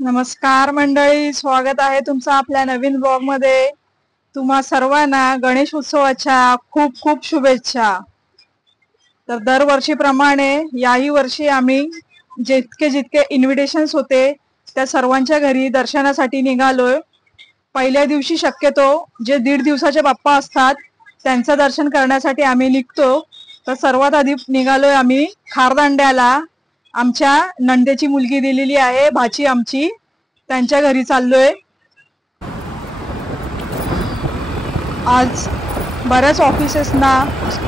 नमस्कार मंडळी, स्वागत आहे तुमचं आपल्या नवीन ब्लॉग मध्ये। तुम्हा सर्वांना गणेश उत्सवाच्या खूप खूप शुभेच्छा। तर दरवर्षीप्रमाणे याही वर्षी आम्ही जितके इन्व्हिटेशन्स होते त्या सर्वांच्या घरी दर्शनासाठी निघालोय। पहिल्या दिवशी शक्यतो जे 1.5 दिवसाचे बाप्पा असतात त्यांचं दर्शन करण्यासाठी आम्ही निघतो। तर सर्वात आधी निघालोय आम्ही खारदांड्याला। आमच्या नंदेची मुलगी दिलेली आहे, भाची आमची, त्यांच्या घरी चाललोय। आज बऱ्याच ऑफिसेसना,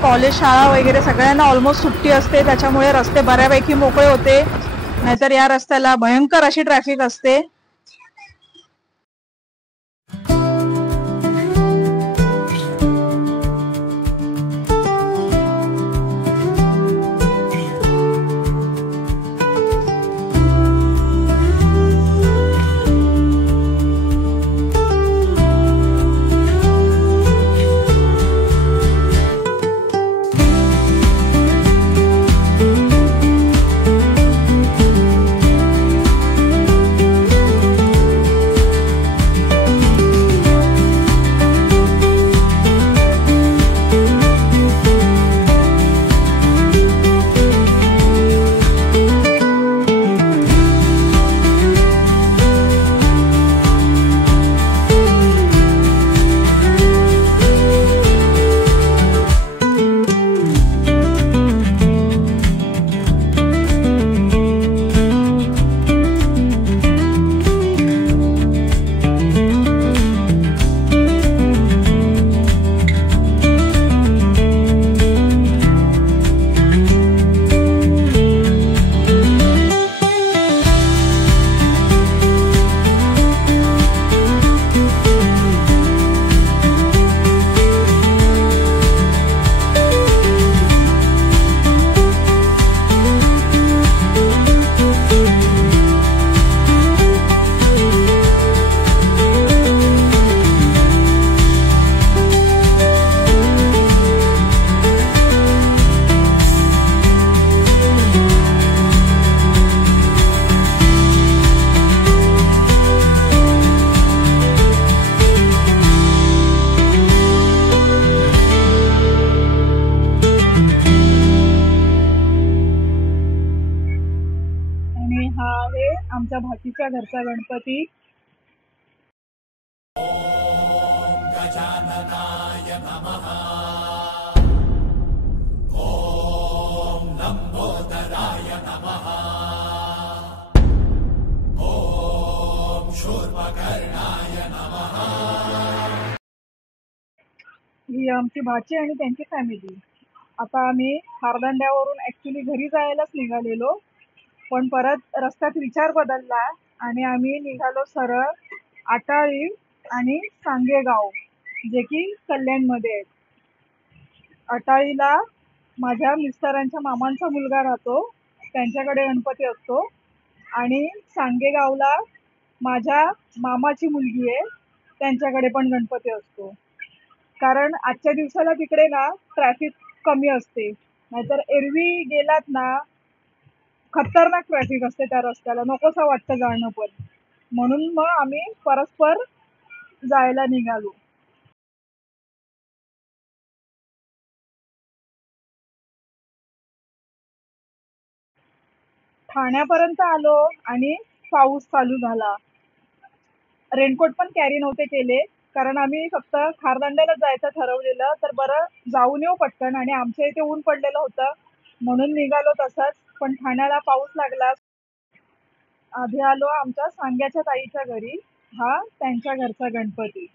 कॉलेज, शाळा वगैरे सगळ्यांना ऑलमोस्ट सुट्टी असते, त्याच्यामुळे रस्ते बऱ्यापैकी मोकळे होते, नाहीतर या रस्त्याला भयंकर अशी ट्रॅफिक असते। हा आहे आमच्या भाचीच्या घरचा गणपती। ओम गजाननाय नमः। ओम लंबोदराय नमः। ओम शूर्पकर्णाय नमः। ही आमची भाची आणि त्यांची फॅमिली। आता आम्ही खारदांड्यावरून ऍक्च्युली घरी जायलाच निघालेलो, पण परत रस्त्यात विचार बदलला आणि आम्ही निघालो सरळ आटाळी आणि सांगेगाव, जे की कल्याणमध्ये आहेत। आटाळीला माझ्या मिस्टरांच्या मामांचा मुलगा राहतो, त्यांच्याकडे गणपती असतो, आणि सांगेगावला माझ्या मामाची मुलगी आहे, त्यांच्याकडे पण गणपती असतो। कारण आजच्या दिवसाला तिकडे ना ट्रॅफिक कमी असते, नाहीतर एरवी गेलात ना खतरनाक ट्रॅफिक असते त्या रस्त्याला, नकोसं वाटतं जाणं पण। म्हणून मग आम्ही परस्पर जायला निघालो। ठाण्यापर्यंत आलो आणि पाऊस चालू झाला। रेनकोट पण कॅरी नव्हते केले, कारण आम्ही फक्त खारदांड्याला जायचं ठरवलेलं, तर बरं जाऊन येऊ पटकन, आणि आमच्या इथे ऊन पडलेलं होतं म्हणून निघालो तसंच। पण ठाण्याला पाऊस लागला। आधी आलो आमच्या सांग्याच्या ताईच्या घरी, हा त्यांच्या घरचा गणपती।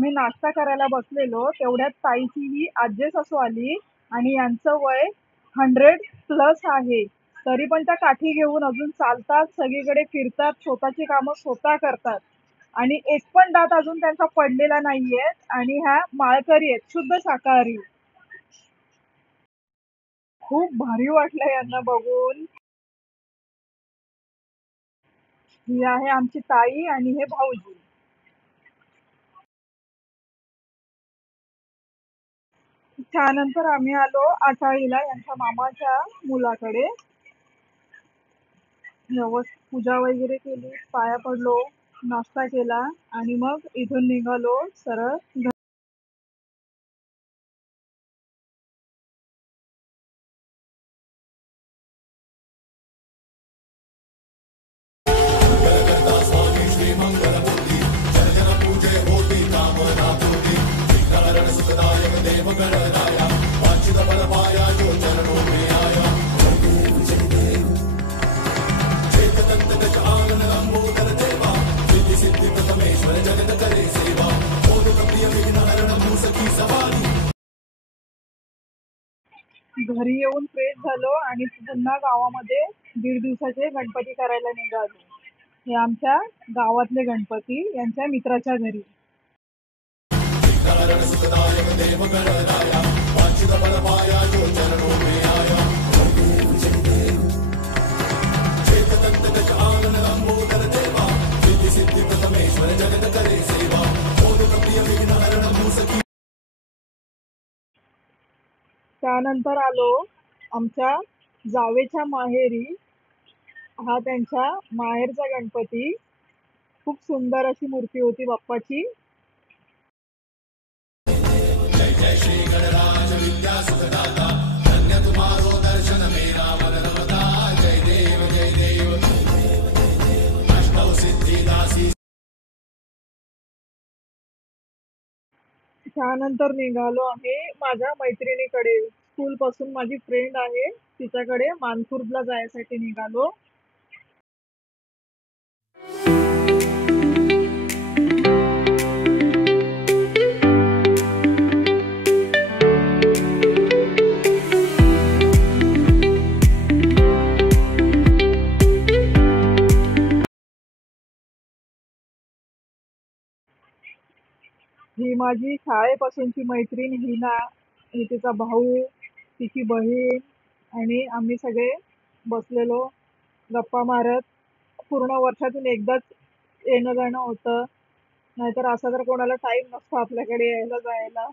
मी नाश्ता करायला बसलेलो तेवढ्यात ताईची ही आज्जे सासू आली आणि यांचं वय 100+ आहे. तरी पण त्या काठी घेऊन अजून चालतात, सगळीकडे फिरतात, स्वतःची कामं स्वतः करतात आणि एक पण दात अजून त्यांचा पडलेला नाहीये आणि ह्या माळकरी आहेत, शुद्ध शाकाहारी. खूप भारी वाटलं यांना बघून. ही आहे आमची ताई आणि हे भाऊजी. त्यानंतर आम्ही आलो आटाळीला यांच्या मामाच्या मुलाकडे. व्यवस्थित पूजा वगैरे केली, पाया पडलो, नाश्ता केला आणि मग इथून निघालो सरळ घरी येऊन फ्रेश झालो आणि पुन्हा गावामध्ये 1.5 दिवसाचे गणपती करायला निघालो. हे आमच्या गावातले गणपती यांच्या मित्राच्या घरी. त्यानंतर आलो आमच्या जावेच्या माहेरी. हा त्यांच्या माहेरचा गणपती. खूप सुंदर अशी मूर्ती होती बाप्पाची. त्यानंतर निघालो आहे माझ्या मैत्रिणीकडे. स्कूल पासून माझी फ्रेंड आहे तिच्याकडे मानखुर्दला जायसाठी निघालो. ही माझी शाळेपासूनची मैत्रीण हिना, ही तिचा भाऊ, तिची बहीण आणि आम्ही सगळे बसलेलो गप्पा मारत. पूर्ण वर्षातून एकदाच येणं जाणं होतं, नाहीतर असा तर कोणाला टाइम नसतो आपल्याकडे यायला जायला.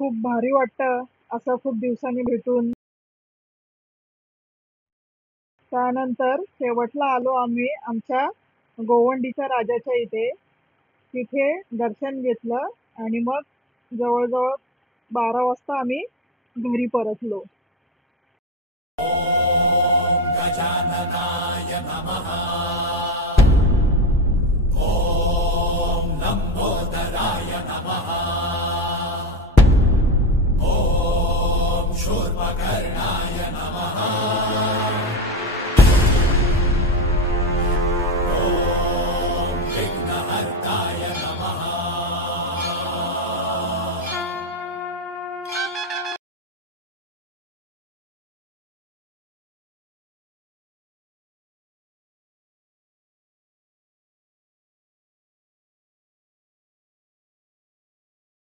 खूप भारी वाटतं असं खूप दिवसांनी भेटून. त्यानंतर शेवटला आलो आम्ही आमच्या गोवंडीच्या राजाच्या इथे. तिथे दर्शन घेतलं आणि मग जवळजवळ 12 वाजता आम्ही घरी परतलो. गजाननाय नमः। ॐ लम्बोदराय नमः। ॐ शूर्पकर्णाय नमः।